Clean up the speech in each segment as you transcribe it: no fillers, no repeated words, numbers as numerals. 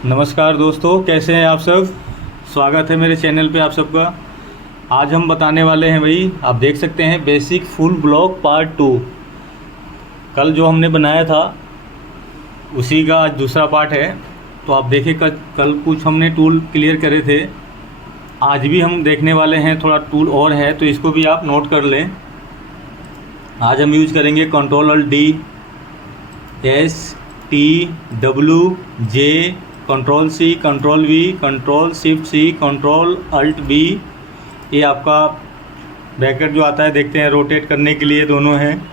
नमस्कार दोस्तों, कैसे हैं आप सब। स्वागत है मेरे चैनल पे आप सबका। आज हम बताने वाले हैं भाई, आप देख सकते हैं बेसिक फुल ब्लॉक पार्ट 2। कल जो हमने बनाया था उसी का आज दूसरा पार्ट है। तो आप देखें कल कुछ हमने टूल क्लियर करे थे, आज भी हम देखने वाले हैं। थोड़ा टूल और है तो इसको भी आप नोट कर लें। आज हम यूज करेंगे Ctrl+Alt+D, STWJ, Ctrl+C, Ctrl+V, Ctrl+Shift+C, Ctrl+Alt+B। ये आपका ब्रैकेट जो आता है, देखते हैं रोटेट करने के लिए दोनों हैं,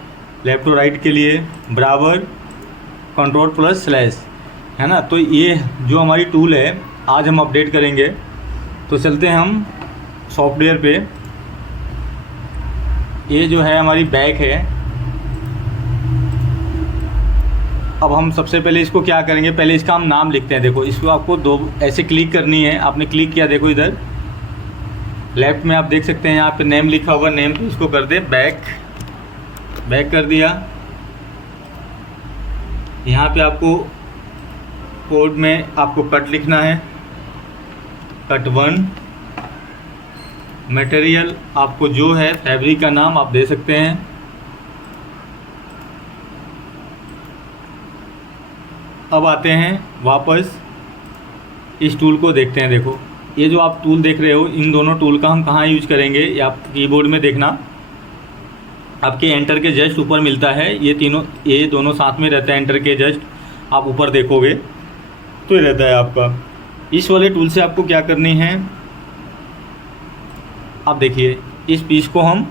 लेफ़्ट टू राइट के लिए बराबर Ctrl+/ है ना। तो ये जो हमारी टूल है आज हम अपडेट करेंगे। तो चलते हैं हम सॉफ्टवेयर पे। ये जो है हमारी बैक है। अब हम सबसे पहले इसको क्या करेंगे, पहले इसका हम नाम लिखते हैं। देखो, इसको आपको दो ऐसे क्लिक करनी है। आपने क्लिक किया, देखो इधर लेफ़्ट में आप देख सकते हैं यहाँ पे नेम लिखा होगा। नेम पे इसको कर दे बैक कर दिया। यहाँ पे आपको कोड में आपको कट लिखना है, कट 1। मटेरियल आपको जो है फैब्रिक का नाम आप दे सकते हैं। अब आते हैं वापस इस टूल को देखते हैं। देखो, ये जो आप टूल देख रहे हो, इन दोनों टूल का हम कहाँ यूज करेंगे, ये आप कीबोर्ड में देखना। आपके एंटर के जस्ट ऊपर मिलता है। ये दोनों साथ में रहता है। एंटर के जस्ट आप ऊपर देखोगे तो ये रहता है आपका। इस वाले टूल से आपको क्या करनी है, आप देखिए इस पीस को हम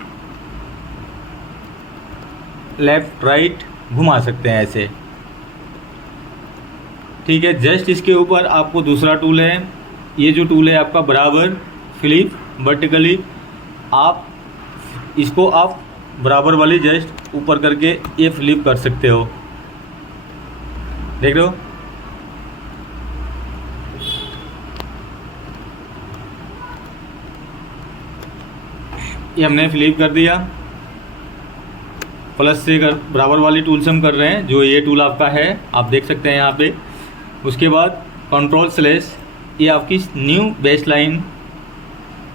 लेफ़्ट राइट घुमा सकते हैं ऐसे, ठीक है। जस्ट इसके ऊपर आपको दूसरा टूल है, ये जो टूल है आपका बराबर फ्लिप वर्टिकली। आप इसको आप बराबर वाली जस्ट ऊपर करके ये फ्लिप कर सकते हो, देख रहे हो। ये हमने फ्लिप कर दिया। प्लस से बराबर वाली टूल से हम कर रहे हैं, जो ये टूल आपका है आप देख सकते हैं यहाँ पे। उसके बाद Ctrl/, ये आपकी न्यू बेस लाइन,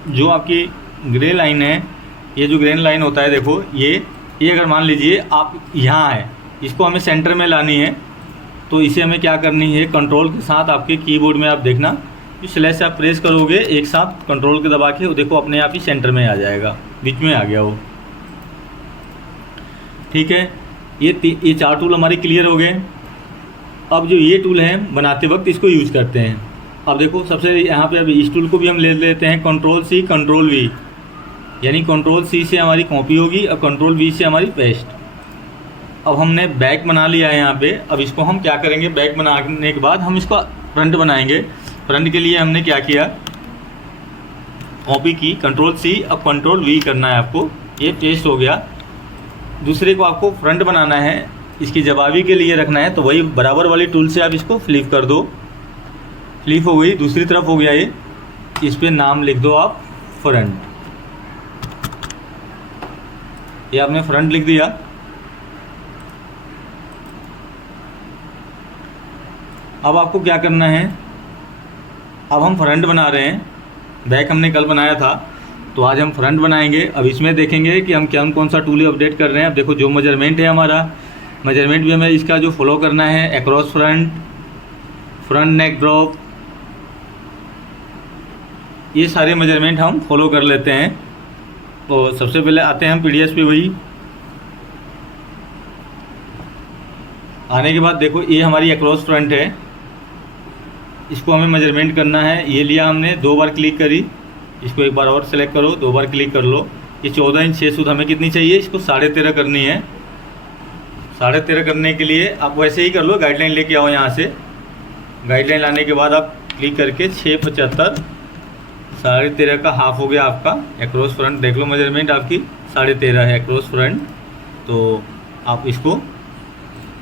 जो आपकी ग्रे लाइन है, ये जो ग्रे लाइन होता है, देखो ये अगर मान लीजिए आप यहाँ है, इसको हमें सेंटर में लानी है। तो इसे हमें क्या करनी है, कंट्रोल के साथ आपके कीबोर्ड में आप देखना, स्लैश से आप प्रेस करोगे एक साथ कंट्रोल के दबा के, वो देखो अपने आप ही सेंटर में आ जाएगा, बीच में आ गया वो, ठीक है। ये 4 टूल हमारे क्लियर हो गए। अब जो ये टूल है बनाते वक्त इसको यूज़ करते हैं। अब देखो सबसे यहाँ पे, अब इस टूल को भी हम ले लेते हैं Ctrl+C, Ctrl+V, यानी Ctrl+C से हमारी कॉपी होगी और Ctrl+V से हमारी पेस्ट। अब हमने बैक बना लिया है यहाँ पे। अब इसको हम क्या करेंगे, बैक बनाने के बाद हम इसका फ्रंट बनाएंगे। फ्रंट के लिए हमने क्या किया, कॉपी की Ctrl+C अब Ctrl+V करना है आपको, ये पेस्ट हो गया। दूसरे को आपको फ्रंट बनाना है, इसकी जवाबी के लिए रखना है, तो वही बराबर वाली टूल से आप इसको फ्लिप कर दो। फ्लिप हो गई, दूसरी तरफ हो गया ये। इस पे नाम लिख दो आप फ्रंट, ये आपने फ्रंट लिख दिया। अब आपको क्या करना है, अब हम फ्रंट बना रहे हैं। बैक हमने कल बनाया था, तो आज हम फ्रंट बनाएंगे। अब इसमें देखेंगे कि हम कौन सा टूल अपडेट कर रहे हैं। अब देखो, जो मेजरमेंट है हमारा, मेजरमेंट भी हमें इसका जो फॉलो करना है, अक्रॉस फ्रंट, फ्रंट नेक ड्रॉप, ये सारे मेजरमेंट हम फॉलो कर लेते हैं। तो सबसे पहले आते हैं हम पीडीएफ पे। वही आने के बाद देखो, ये हमारी अक्रॉस फ्रंट है, इसको हमें मेजरमेंट करना है। ये लिया हमने, 2 बार क्लिक करी, इसको एक बार और सेलेक्ट करो, 2 बार क्लिक कर लो। ये 14 इंच 6 सूत हमें कितनी चाहिए, इसको 13.5 करनी है। 13.5 करने के लिए आप वैसे ही कर लो, गाइडलाइन लेके आओ यहाँ से। गाइडलाइन लाने के बाद आप क्लिक करके 6.75, 13.5 का हाफ हो गया आपका अक्रॉस फ्रंट। देख लो मेजरमेंट आपकी 13.5 है अक्रॉस फ्रंट, तो आप इसको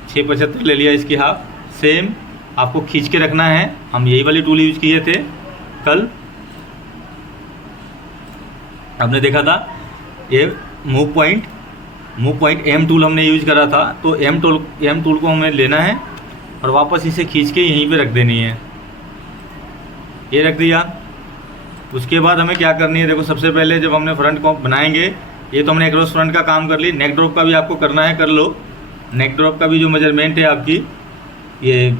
6.75 ले लिया इसकी हाफ। सेम आपको खींच के रखना है। हम यही वाली टूल यूज किए थे कल, आपने देखा था। ये मूव पॉइंट एम टूल हमने यूज करा था, तो एम टूल को हमें लेना है और वापस इसे खींच के यहीं पे रख देनी है। ये रख दिया। उसके बाद हमें क्या करनी है, देखो सबसे पहले जब हमने फ्रंट को बनाएंगे, ये तो हमने एक्रॉस फ्रंट का काम कर ली, नेक ड्रॉप का भी आपको करना है, कर लो। नेक ड्रॉप का भी जो मेजरमेंट है आपकी, ये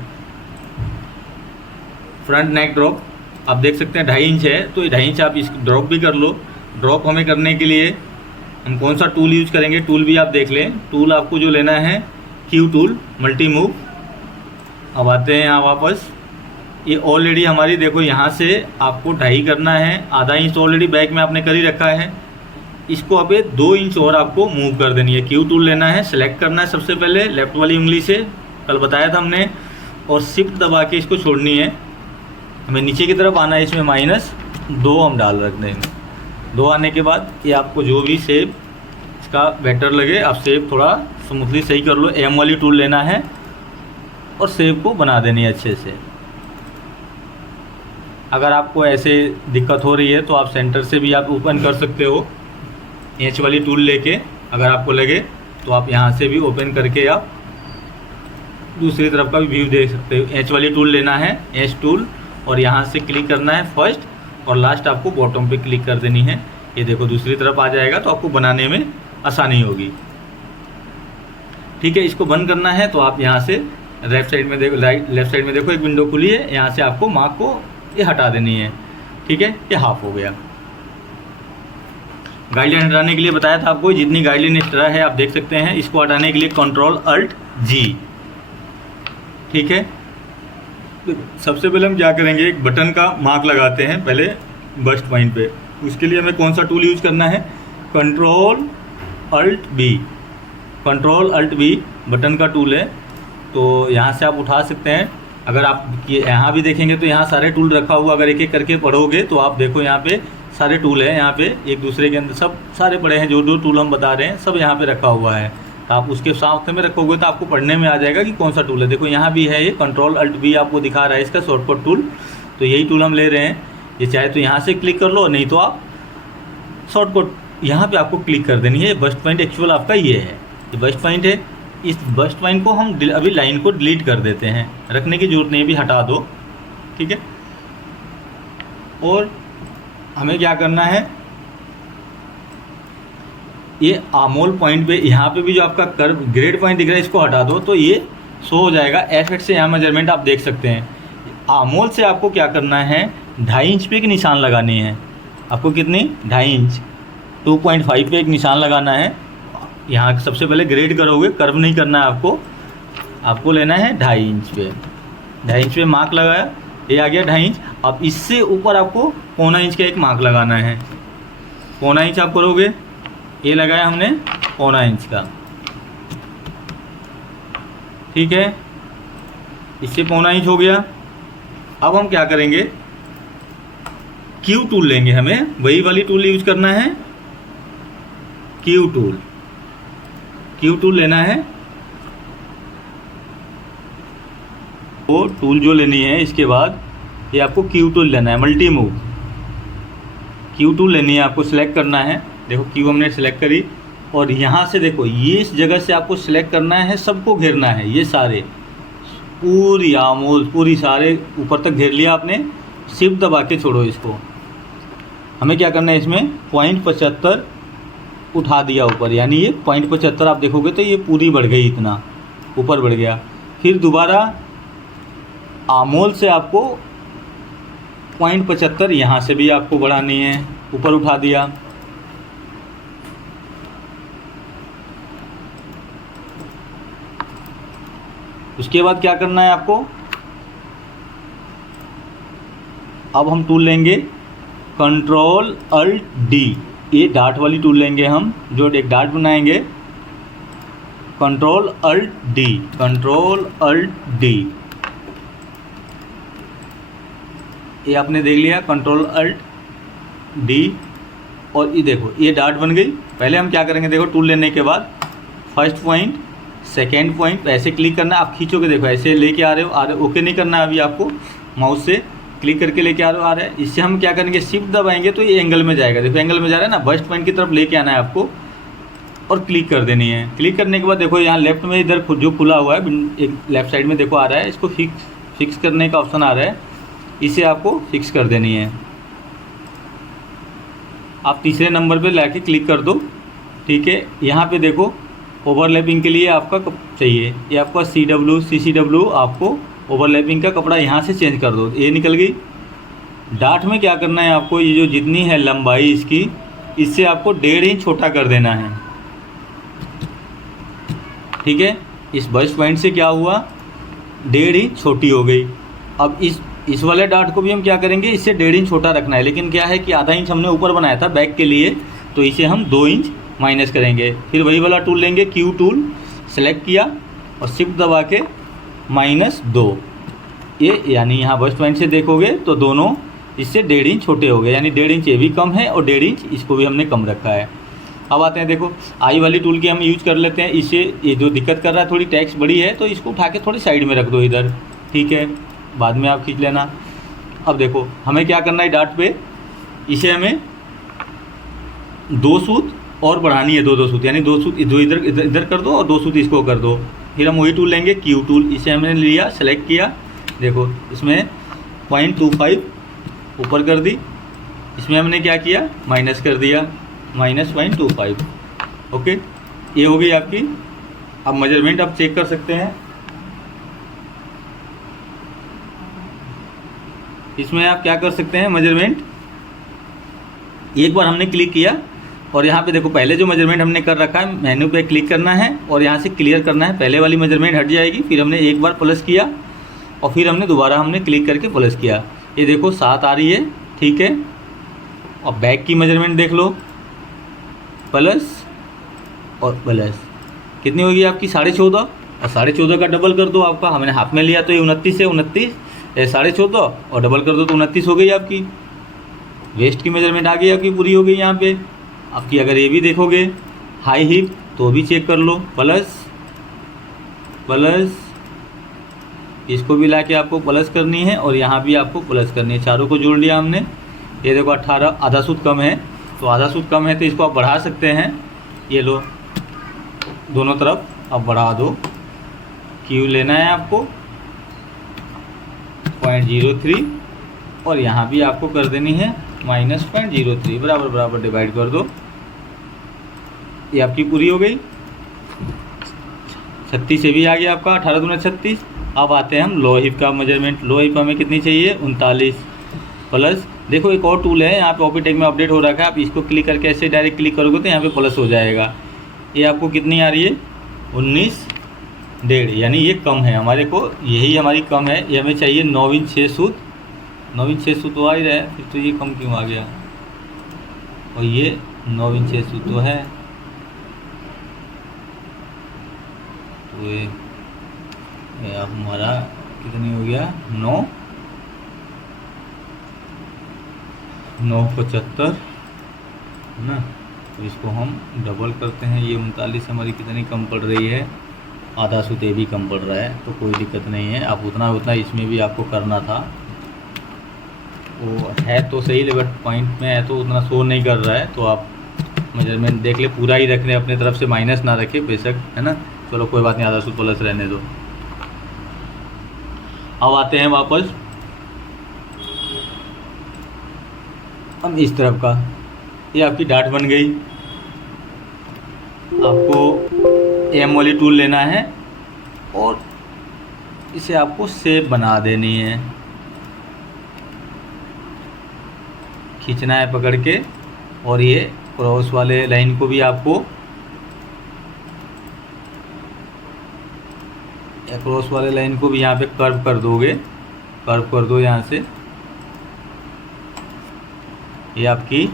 फ्रंट नेक ड्रॉप आप देख सकते हैं 2.5 इंच है, तो 2.5 इंच आप इस ड्रॉप भी कर लो। ड्रॉप हमें करने के लिए हम कौन सा टूल यूज करेंगे, टूल भी आप देख लें। टूल आपको जो लेना है क्यू टूल मल्टी मूव। अब आते हैं यहाँ वापस, ये ऑलरेडी हमारी देखो यहाँ से आपको 2.5 करना है, आधा इंच तो ऑलरेडी बैक में आपने कर ही रखा है। इसको अब 2 इंच और आपको मूव कर देनी है। क्यू टूल लेना है, सेलेक्ट करना है सबसे पहले लेफ्ट वाली उंगली से, कल बताया था हमने, और शिफ्ट दबा के इसको छोड़नी है। हमें नीचे की तरफ आना है, इसमें -2 हम डाल रख देंगे। 2 आने के बाद ये आपको जो भी शेप इसका बेटर लगे, आप शेप थोड़ा स्मूथली सही कर लो। एम वाली टूल लेना है और शेप को बना देनी है अच्छे से। अगर आपको ऐसे दिक्कत हो रही है तो आप सेंटर से भी आप ओपन कर सकते हो, एच वाली टूल लेके। अगर आपको लगे तो आप यहाँ से भी ओपन करके आप दूसरी तरफ का भी व्यू देख सकते हो। एच वाली टूल लेना है, एच टूल, और यहाँ से क्लिक करना है फर्स्ट, और लास्ट आपको बॉटम पे क्लिक कर देनी है। ये देखो दूसरी तरफ आ जाएगा, तो आपको बनाने में आसानी होगी। ठीक है, इसको बंद करना है तो आप यहाँ से लेफ्ट साइड में देखो, लेफ्ट साइड में देखो एक विंडो खुली है, यहाँ से आपको मार्क को ये हटा देनी है। ठीक है, ये हाफ हो गया। गाइडलाइन हटाने के लिए बताया था आपको, जितनी गाइडलाइन एक्स्ट्रा है आप देख सकते हैं। इसको हटाने के लिए Ctrl+Alt+G। ठीक है, तो सबसे पहले हम क्या करेंगे, एक बटन का मार्क लगाते हैं पहले बस्ट पॉइंट पे। उसके लिए हमें कौन सा टूल यूज करना है, Ctrl+Alt+B। Ctrl+Alt+B बटन का टूल है, तो यहाँ से आप उठा सकते हैं। अगर आप यहाँ भी देखेंगे तो यहाँ सारे टूल रखा हुआ, अगर एक एक करके पढ़ोगे तो आप देखो यहाँ पे सारे टूल हैं, यहाँ पे एक दूसरे के अंदर सब सारे पड़े हैं। जो टूल हम बता रहे हैं सब यहाँ पे रखा हुआ है। तो आप उसके साथ में रखोगे तो आपको पढ़ने में आ जाएगा कि कौन सा टूल है। देखो यहाँ भी है, ये Ctrl+Alt+B आपको दिखा रहा है इसका शॉर्टकट टूल, तो यही टूल हम ले रहे हैं। ये चाहे तो यहाँ से क्लिक कर लो, नहीं तो आप शॉर्टकट यहाँ पे आपको क्लिक कर देनी है। बस्ट पॉइंट एक्चुअल आपका ये है, ये बस्ट पॉइंट है। इस बस्ट पॉइंट को हम अभी लाइन को डिलीट कर देते हैं, रखने की जरूरत नहीं, भी हटा दो। ठीक है, और हमें क्या करना है, ये आमोल पॉइंट पे यहाँ पे भी जो आपका कर्व ग्रेड पॉइंट दिख रहा है इसको हटा दो, तो ये शो हो जाएगा। F8 से यहाँ मेजरमेंट आप देख सकते हैं। आमोल से आपको क्या करना है, 2.5 इंच पे एक निशान लगानी है। आपको कितनी, 2.5 इंच, 2.5 पे एक निशान लगाना है। यहाँ सबसे पहले ग्रेड करोगे, कर्व नहीं करना है आपको लेना है 2.5 इंच पे। 2.5 इंच पे मार्क लगाया, ये आ गया 2.5 इंच। अब इससे ऊपर आपको 0.25 इंच का एक मार्क लगाना है। 0.25 इंच आप करोगे, ये लगाया हमने 0.25 इंच का। ठीक है, इससे 0.25 इंच हो गया। अब हम क्या करेंगे, क्यू टूल लेंगे, हमें वही वाली टूल यूज करना है, क्यू टूल। क्यू टूल लेना है, वो टूल जो लेनी है इसके बाद ये आपको क्यू टूल लेना है, मल्टी मूव। क्यू टूल लेनी है, आपको सिलेक्ट करना है। देखो क्यू हमने सिलेक्ट करी, और यहाँ से देखो ये इस जगह से आपको सिलेक्ट करना है, सबको घेरना है। ये सारे पूरी आमोल पूरी सारे ऊपर तक घेर लिया आपने। शिफ्ट दबा के छोड़ो इसको। हमें क्या करना है, इसमें 0.75 उठा दिया ऊपर, यानी ये 0.75 आप देखोगे तो ये पूरी बढ़ गई, इतना ऊपर बढ़ गया। फिर दोबारा आमोल से आपको 0.75 यहाँ से भी आपको बढ़ानी है, ऊपर उठा दिया। उसके बाद क्या करना है आपको, अब हम टूल लेंगे Ctrl+Alt+D। ये डार्ट वाली टूल लेंगे हम, जो एक डार्ट बनाएंगे। Ctrl+Alt+D, Ctrl+Alt+D। ये आपने देख लिया, Ctrl+Alt+D। और ये देखो ये डार्ट बन गई। पहले हम क्या करेंगे, देखो टूल लेने के बाद फर्स्ट पॉइंट, सेकेंड पॉइंट ऐसे क्लिक करना। आप खींचोगे, देखो ऐसे लेके आ रहे हो, ओके नहीं करना है अभी आपको, माउस से क्लिक करके लेके आ रहे हैं। इससे हम क्या करेंगे, शिफ्ट दबाएंगे तो ये एंगल में जाएगा। देखो एंगल में जा रहा है ना, बस्ट पॉइंट की तरफ लेके आना है आपको और क्लिक कर देनी है। क्लिक करने के बाद देखो यहाँ लेफ्ट में इधर जो खुला हुआ है, एक लेफ्ट साइड में देखो आ रहा है, इसको फिक्स करने का ऑप्शन आ रहा है। इसे आपको फिक्स कर देनी है। आप तीसरे नंबर पे लाके क्लिक कर दो। ठीक है, यहाँ पे देखो ओवरलैपिंग के लिए आपका कब चाहिए, ये आपका CW आपको ओवरलैपिंग का कपड़ा यहाँ से चेंज कर दो। ये निकल गई। डार्ट में क्या करना है आपको, ये जो जितनी है लंबाई इसकी, इससे आपको 1.5 इंच छोटा कर देना है। ठीक है, इस बस्ट पॉइंट से क्या हुआ, 1.5 इंच छोटी हो गई। अब इस वाले डार्ट को भी हम क्या करेंगे, इससे 1.5 इंच छोटा रखना है, लेकिन क्या है कि आधा इंच हमने ऊपर बनाया था बैक के लिए, तो इसे हम 2 इंच माइनस करेंगे। फिर वही वाला टूल लेंगे, Q टूल सेलेक्ट किया और शिफ्ट दबा के -2, ये यानी यहाँ बस्ट पॉइंट से देखोगे तो दोनों इससे 1.5 इंच छोटे हो गए, यानी 1.5 इंच ये भी कम है और 1.5 इंच इसको भी हमने कम रखा है। अब आते हैं, देखो आई वाली टूल की हम यूज कर लेते हैं। इसे ये जो दिक्कत कर रहा है, थोड़ी टेक्स्ट बड़ी है तो इसको उठा के थोड़ी साइड में रख दो इधर। ठीक है, बाद में आप खींच लेना। अब देखो हमें क्या करना है, डार्ट पे इसे हमें 2 सूत और बढ़ानी है, 2 सूत, यानी 2 सूत इधर कर दो और 2 सूत इसको कर दो। फिर हम वही टूल लेंगे, Q टूल, इसे हमने लिया, सेलेक्ट किया, देखो इसमें 0.25 ऊपर कर दी, इसमें हमने क्या किया, माइनस कर दिया, -0.25। ओके, ये हो गई आपकी। अब मेजरमेंट आप चेक कर सकते हैं, इसमें आप क्या कर सकते हैं मेजरमेंट। एक बार हमने क्लिक किया और यहाँ पे देखो पहले जो मेजरमेंट हमने कर रखा है, मेन्यू पे क्लिक करना है और यहाँ से क्लियर करना है, पहले वाली मेजरमेंट हट जाएगी। फिर हमने एक बार प्लस किया और फिर हमने दोबारा क्लिक करके प्लस किया, ये देखो 7 आ रही है। ठीक है, और बैक की मेजरमेंट देख लो, प्लस और प्लस कितनी होगी आपकी, 14.5, और 14.5 का डबल कर दो आपका, हमने हाफ में लिया तो ये 29 है, 29 14.5 और डबल कर दो तो 29 हो गई आपकी। वेस्ट की मेजरमेंट आ गई आपकी, पूरी हो गई यहाँ पे आपकी। अगर ये भी देखोगे हाई हिप तो भी चेक कर लो, प्लस इसको भी लाके आपको प्लस करनी है और यहाँ भी आपको प्लस करनी है, चारों को जोड़ लिया हमने। ये देखो 18, आधा सूत कम है, तो आधा सूत कम है तो इसको आप बढ़ा सकते हैं। ये लो दोनों तरफ आप बढ़ा दो। Q लेना है आपको 0.03 और यहाँ भी आपको कर देनी है -0.03, बराबर डिवाइड कर दो। ये आपकी पूरी हो गई। 36 से भी आ गया आपका, 18 दूना 36। अब आते हैं हम लो हिप का मेजरमेंट। लो हिप हमें कितनी चाहिए, 39 प्लस। देखो एक और टूल है यहाँ पे, ऑपी टेक में अपडेट हो रखा है, आप इसको क्लिक करके ऐसे डायरेक्ट क्लिक करोगे तो यहाँ पे प्लस हो जाएगा। ये आपको कितनी आ रही है, 19.5, यानी ये कम है हमारे को, यही हमारी कम है। ये हमें चाहिए 9 इंच 6 सूत, 9 इंच 6 सूत तो आ ही रहा है, फिर तो ये कम क्यों आ गया, और ये 9 इंच 6 सूत तो है, तो ये अब हमारा कितनी हो गया, 9.75 है ना। तो इसको हम डबल करते हैं, ये 39 हमारी कितनी कम पड़ रही है, आधा सूत ये भी कम पड़ रहा है, तो कोई दिक्कत नहीं है। आप उतना इसमें भी आपको करना था, वो है तो सही, लेकिन पॉइंट में है तो उतना शो नहीं कर रहा है, तो आप मेजरमेंट देख ले, पूरा ही रख लें अपने तरफ से, माइनस ना रखें बेशक, है ना। चलो कोई बात नहीं, आधा सूत प्लस रहने दो। अब आते हैं वापस हम इस तरफ का, ये आपकी डाट बन गई। आपको एम वाली टूल लेना है और इसे आपको शेप बना देनी है, खींचना है पकड़ के, और ये क्रॉस वाले लाइन को भी आपको, क्रॉस वाले लाइन को भी यहाँ पे कर्व कर दोगे, कर्व कर दो यहाँ से। ये आपकी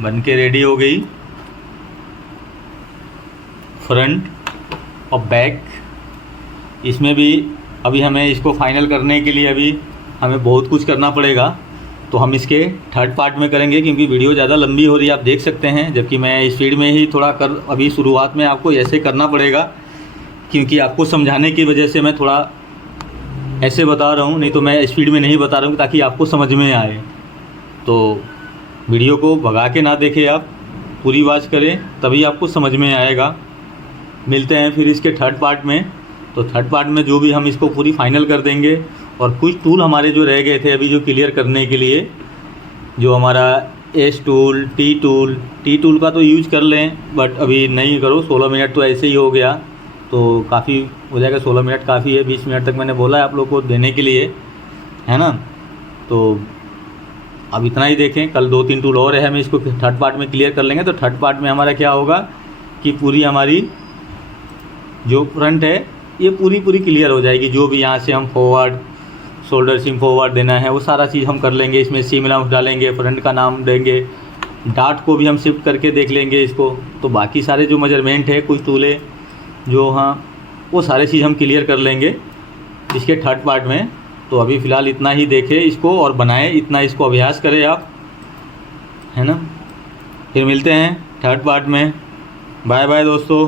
बन के रेडी हो गई, फ्रंट और बैक। इसमें भी अभी हमें इसको फाइनल करने के लिए अभी हमें बहुत कुछ करना पड़ेगा, तो हम इसके थर्ड पार्ट में करेंगे, क्योंकि वीडियो ज़्यादा लंबी हो रही है, आप देख सकते हैं। जबकि मैं इस फीड में ही थोड़ा अभी शुरुआत में आपको ऐसे करना पड़ेगा, क्योंकि आपको समझाने की वजह से मैं थोड़ा ऐसे बता रहा हूँ, नहीं तो मैं स्पीड में नहीं बता रहा हूँ, ताकि आपको समझ में आए। तो वीडियो को भगा के ना देखें, आप पूरी वॉच करें, तभी आपको समझ में आएगा। मिलते हैं फिर इसके थर्ड पार्ट में। तो थर्ड पार्ट में जो भी हम इसको पूरी फाइनल कर देंगे और कुछ टूल हमारे जो रह गए थे अभी जो क्लियर करने के लिए, जो हमारा एस टूल, टी टूल का तो यूज कर लें, बट अभी नहीं करो। 16 मिनट तो ऐसे ही हो गया, तो काफ़ी हो जाएगा। 16 मिनट काफ़ी है, 20 मिनट तक मैंने बोला है आप लोग को देने के लिए, है ना। तो अब इतना ही देखें, कल 2-3 टूल और है, हमें इसको थर्ड पार्ट में क्लियर कर लेंगे। तो थर्ड पार्ट में हमारा क्या होगा कि पूरी हमारी जो फ्रंट है ये पूरी क्लियर हो जाएगी। जो भी यहाँ से हम फॉरवर्ड, शोल्डर सिम फॉरवर्ड देना है वो सारा चीज़ हम कर लेंगे। इसमें सिम अलाउंस डालेंगे, फ्रंट का नाम देंगे, डाट को भी हम शिफ्ट करके देख लेंगे इसको। तो बाकी सारे जो मेजरमेंट है, कुछ टूले जो, हाँ, वो सारे चीज़ हम क्लियर कर लेंगे इसके थर्ड पार्ट में। तो अभी फ़िलहाल इतना ही देखें इसको और बनाएं, इतना इसको अभ्यास करें आप, है ना। फिर मिलते हैं थर्ड पार्ट में। बाय बाय दोस्तों।